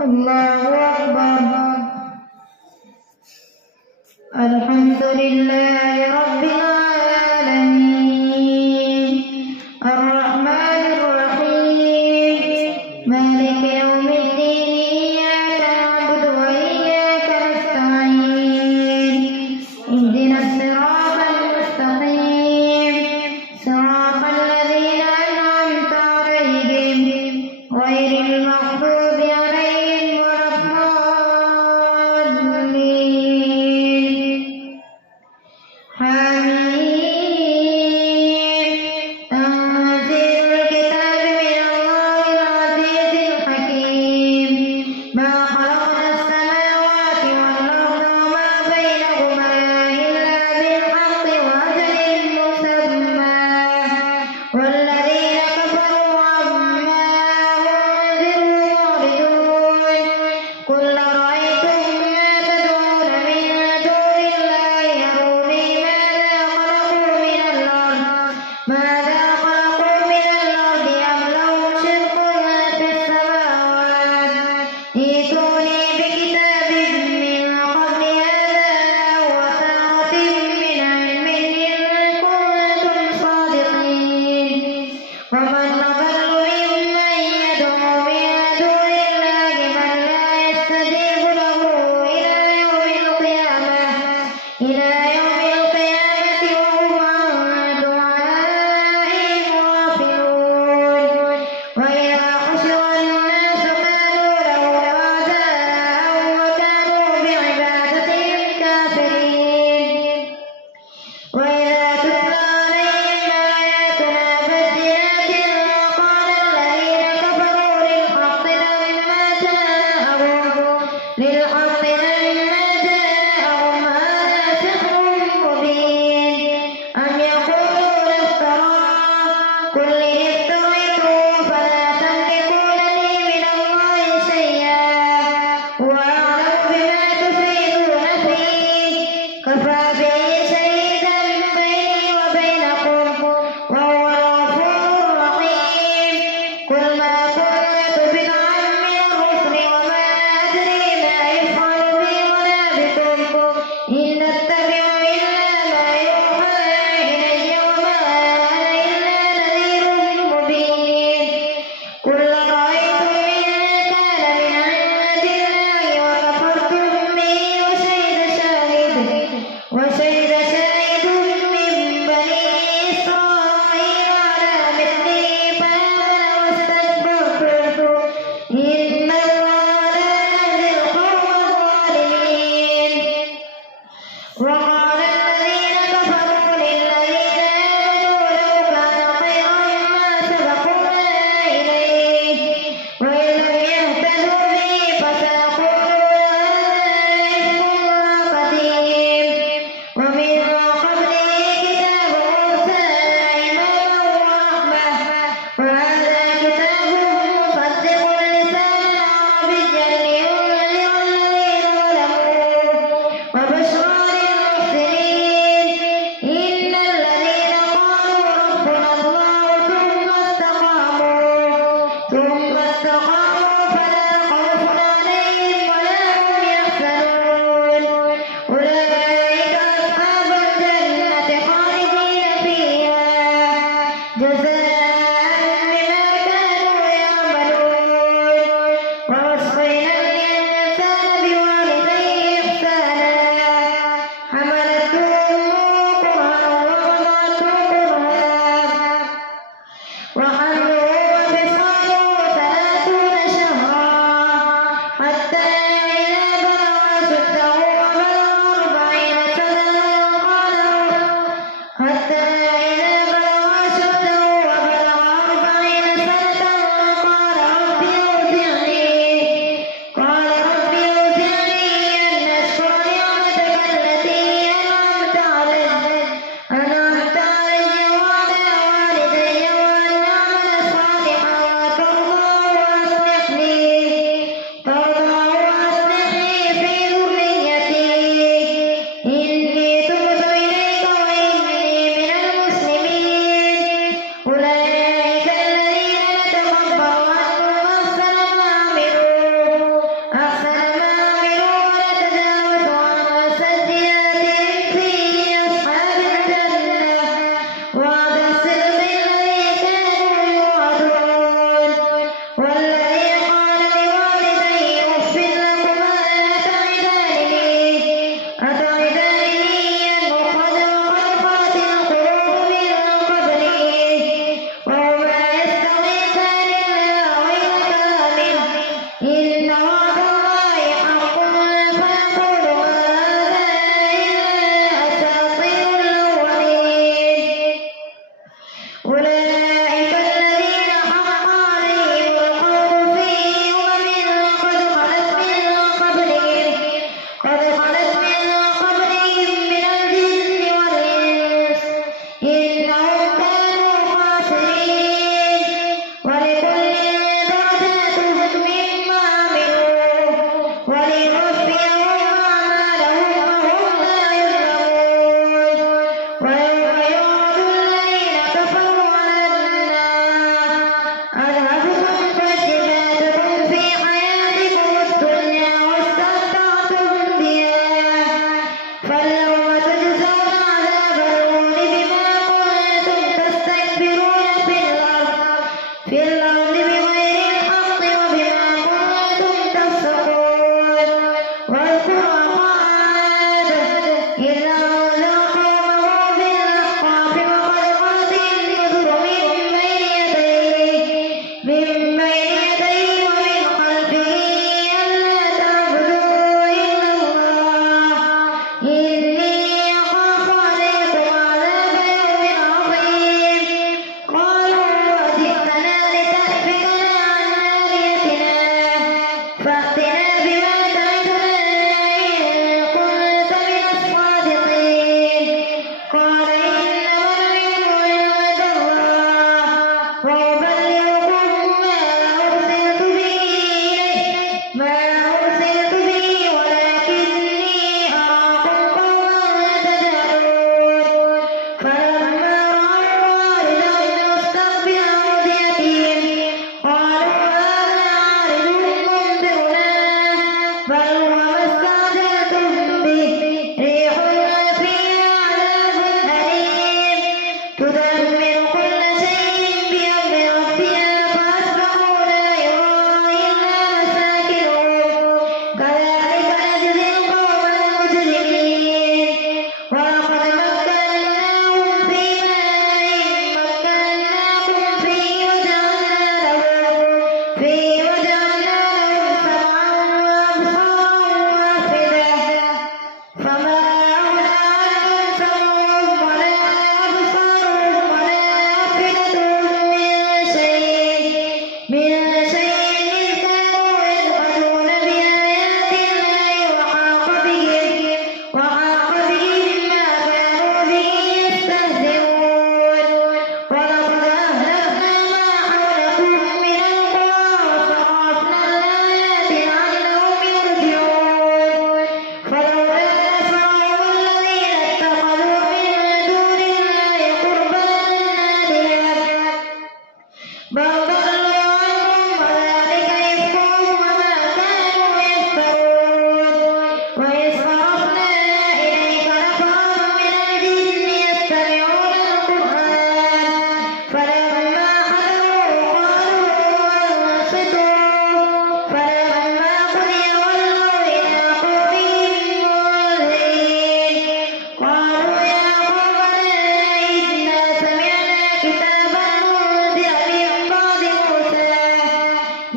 الله أكبر. الحمد لله رب العالمين الرحمن الرحيم مالك يوم الدين إياك نعبد وإياك نستعين اهدنا الصراط المستقيم صراط الذين أنعمت عليهم غير المغضوب عليهم ولا الضالين. حميم تنزيل الكتاب من الله العزيز الحكيم ما خلقنا السماوات والأرض وما بينهما إلا بالحق وأجل مسمى والذين كفروا عما أنذروا معرضون.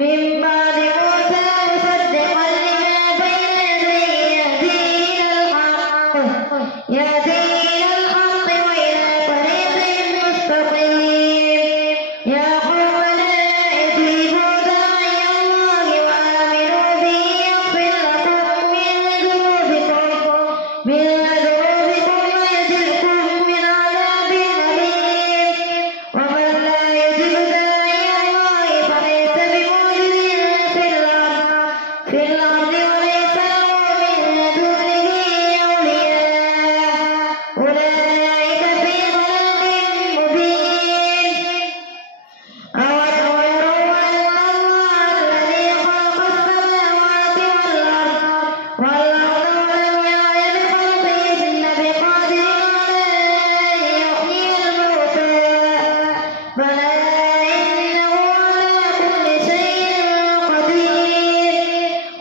من بعد موسى مصدقا لما بين يديه يهدي إلى الحق وإلى طريق مستقيم يا قومنا اجيبوا داعي الله وآمنوا به يغفر لكم من ذنوبكم ويجركم من عذاب أليم ومن لا يجب داعي الله فليس بمعجز في الأرض وليس له من دونه أولياء أولئك في ضلال مبين أولم يروا أن الله الذي خلق السماوات والأرض ولم يعي بخلقهن بقادر على أن يحيي الموتى بلى إنه على كل شيء قدير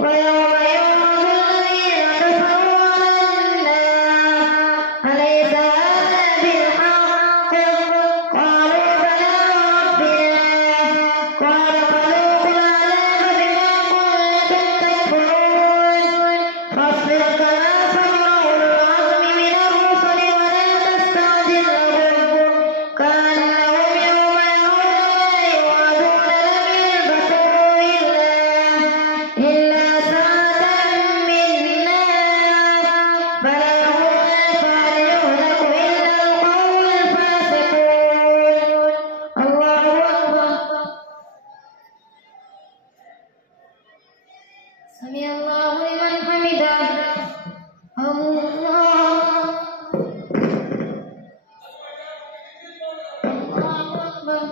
ويوم يعرض الذين كفروا على النار أليس هذا بالحق قالوا بلى وربنا قال فذوقوا العذاب بما كنتم تكفرون فاصبر كما صبر أولو العزم من الرسل ولا تستعجل لهم كأنهم يوم يرون ما يوعدون لم يلبثوا إلا ساعة من نار بلاغ ما يهلك إلا القوم الفاسقون الله أكبر سمع الله لمن حمده الله أكبر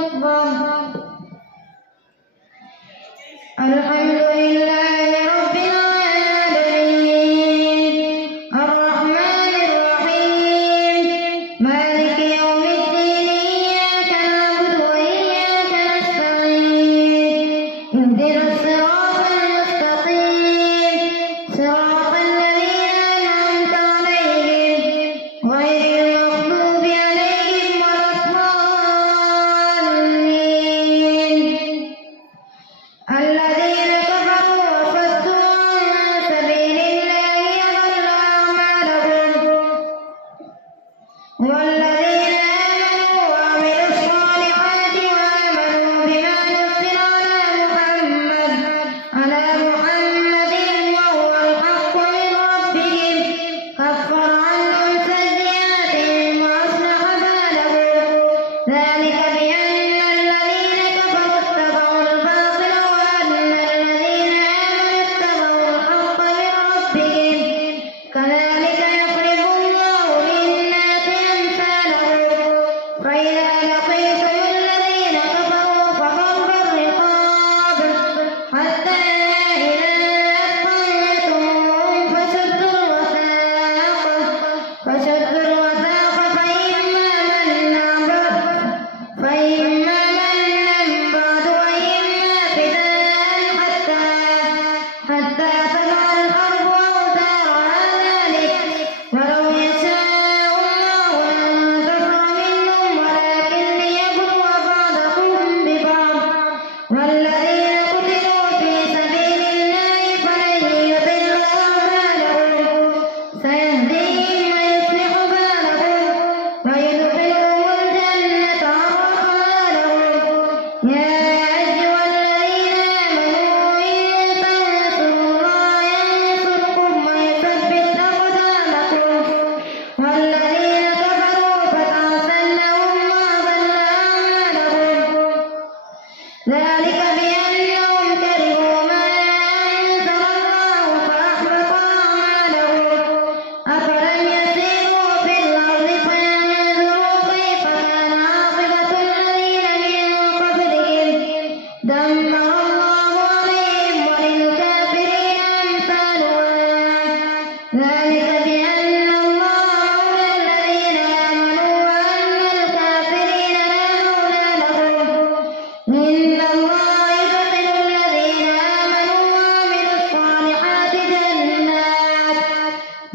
الله الحمد لله رب العالمين الرحمن الرحيم مالك يوم الدين إياك نعبد وإياك نستعين اهدنا الصراط المستقيم صراط الذين أنعمت عليهم غير المغضوب عليهم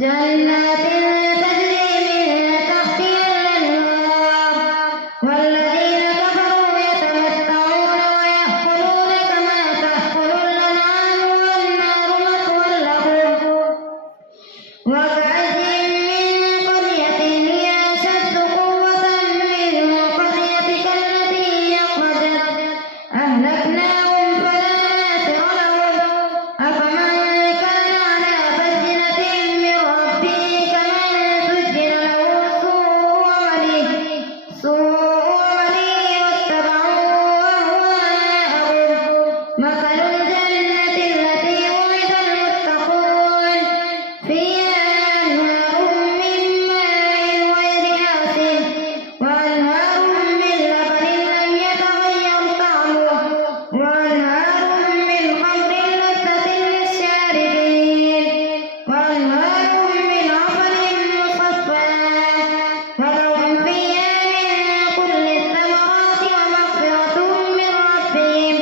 جنات تجري من تحتها الأنهار والذين كفروا يتمتعون ويأكلون كما تأكل الأنعام والنار مثوى لهم وكأي من قرية هي أشد قوة من قريتك التي أخرجت أهلكناهم فلا ناصر لهم أفمن كان على بينة من ربه كمن زين له سوء عمله واتبعوا أهواءهم مثل الجنة التي وعد المتقون فيها أنهار من ماء غير آسن وأنهار من لبن لم يتغير طعمه وأنهار من خمر لذة للشاربين وأنهار من عسل مصفى ولهم فيها من كل الثمرات ومغفرة من ربهم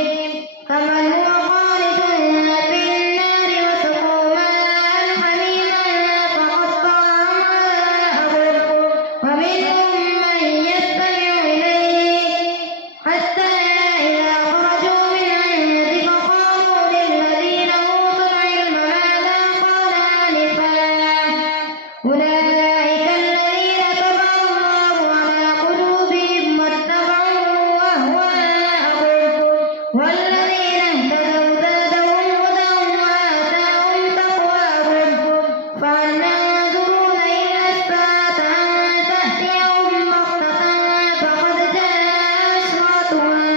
كمن هو خالد في النار وسقوا ماء حميما فقطع أمعاءهم ومنهم من يستمع إليك حتى إذا خرجوا من عندك قالوا للذين أوتوا العلم ماذا قال آنفا أولئك الذين طبع الله على قلوبهم واتبعوا أهواءهم والذين اهتدوا زادهم هدى وآتاهم تقواهم فأنى ينظرون إلى الساعة أن تأتيهم بغتة فقد جاء أشراطها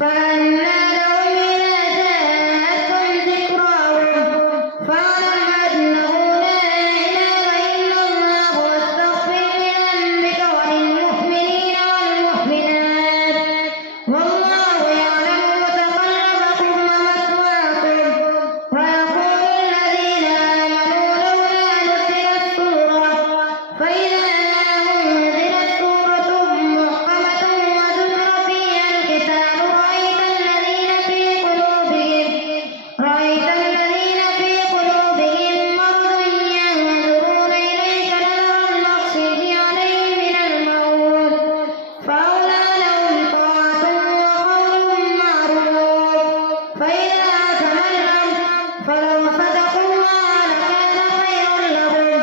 فأنى لهم إذا جاءتهم ذكراهم فاعلم أنه لا إله إلا الله واستغفر لذنبك وللمؤمنين والمؤمنات والله يعلم متقلبكم ومثواكم ويقول الذين آمنوا لولا نزلت سورة فإذا أنزلت سورة محكمة وذكر فيها القتال رأيت الذين في قلوبهم مرض ينظرون إليك نظر المغشي عليه من الموت فأولى لهم طاعة وقول معروف فإذا عزم الأمر فلو صدقوا الله لكان خيرا لهم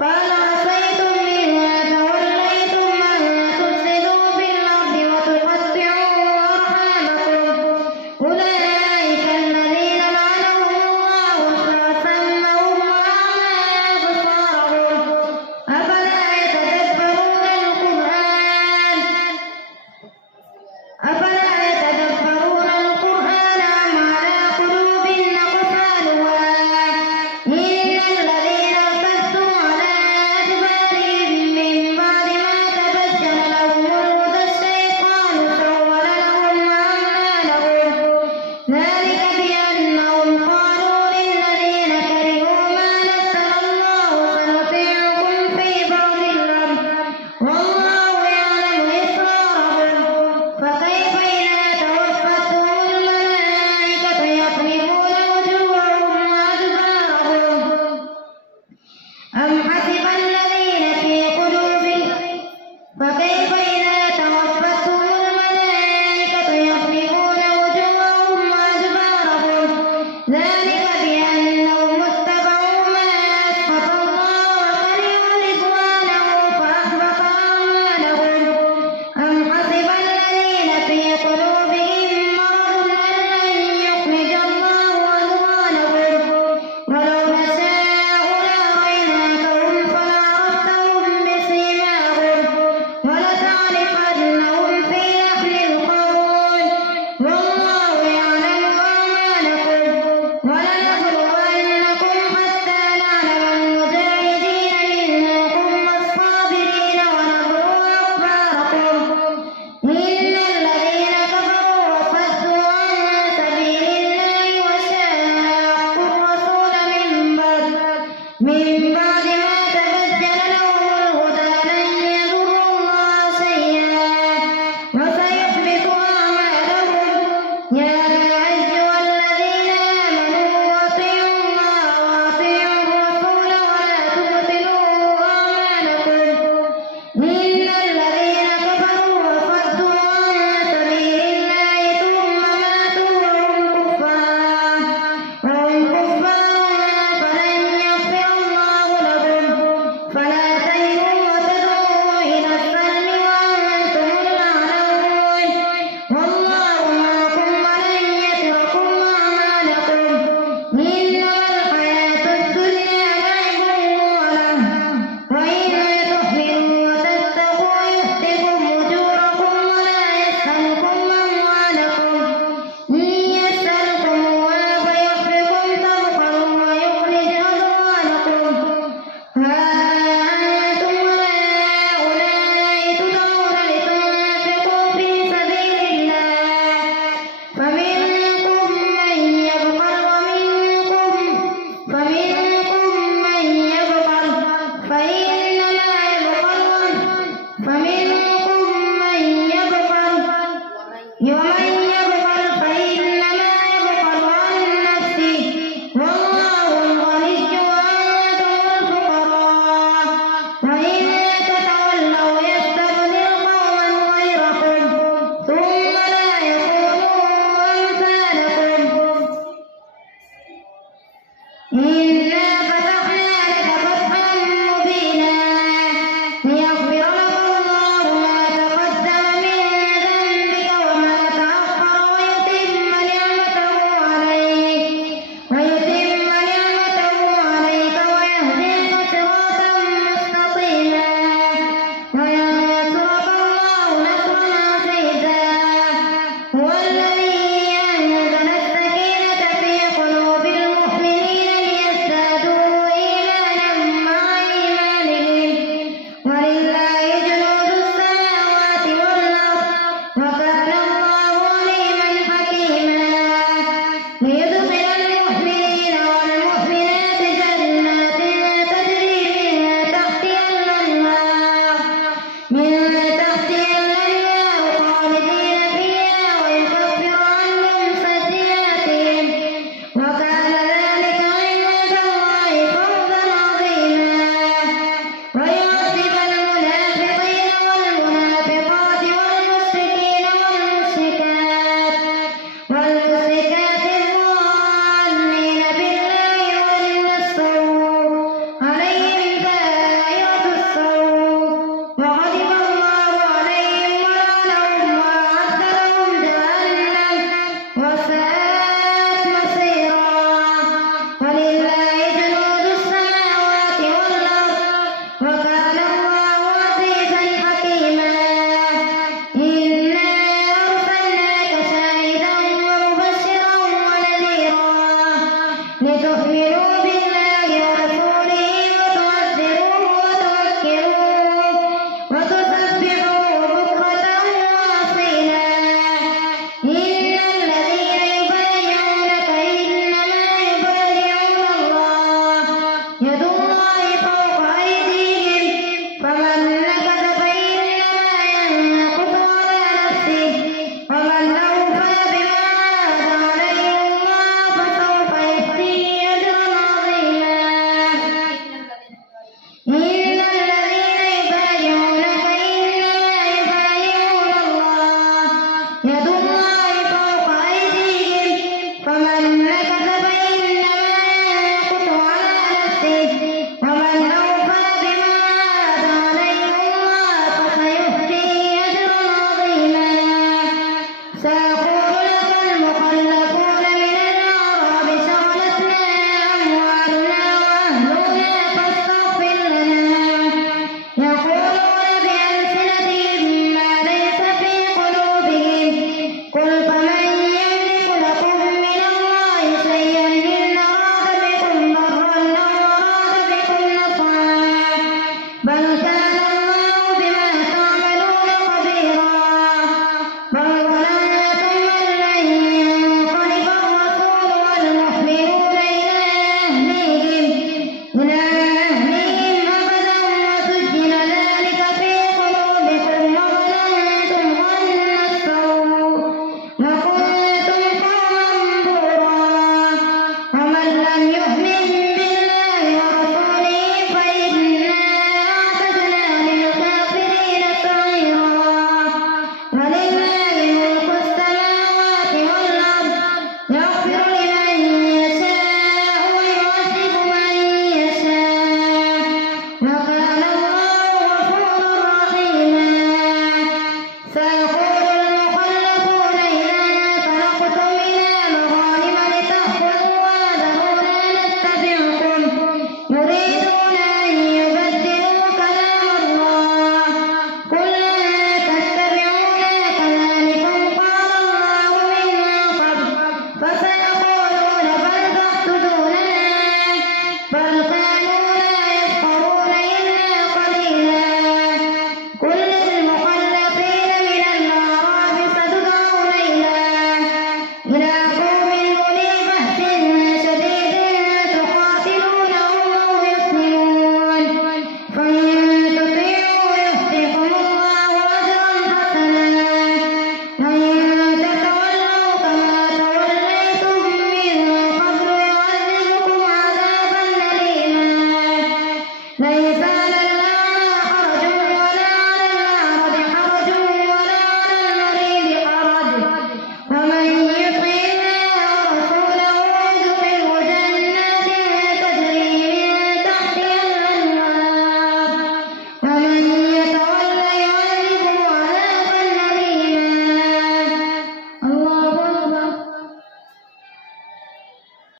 فهل عصيتم إن توليتم أن تفسدوا في الأرض وتقطعوا أرحامكم أولئك الذين لعنهم الله فأصمهم وأعمى أبصارهم أفلا يتدبرون القرآن أم على قلوب أقفالها إن الذين ارتدوا على أدبارهم من بعد ما تبين لهم الهدى الشيطان سول لهم وأملى لهم ذلك بأنهم قالوا للذين كرهوا ما نزل الله سنطيعكم في بعض الأمر والله يعلم إسرارهم فكيف إذا توفتهم الملائكة يضربون وجوههم وأدبارهم أم حسب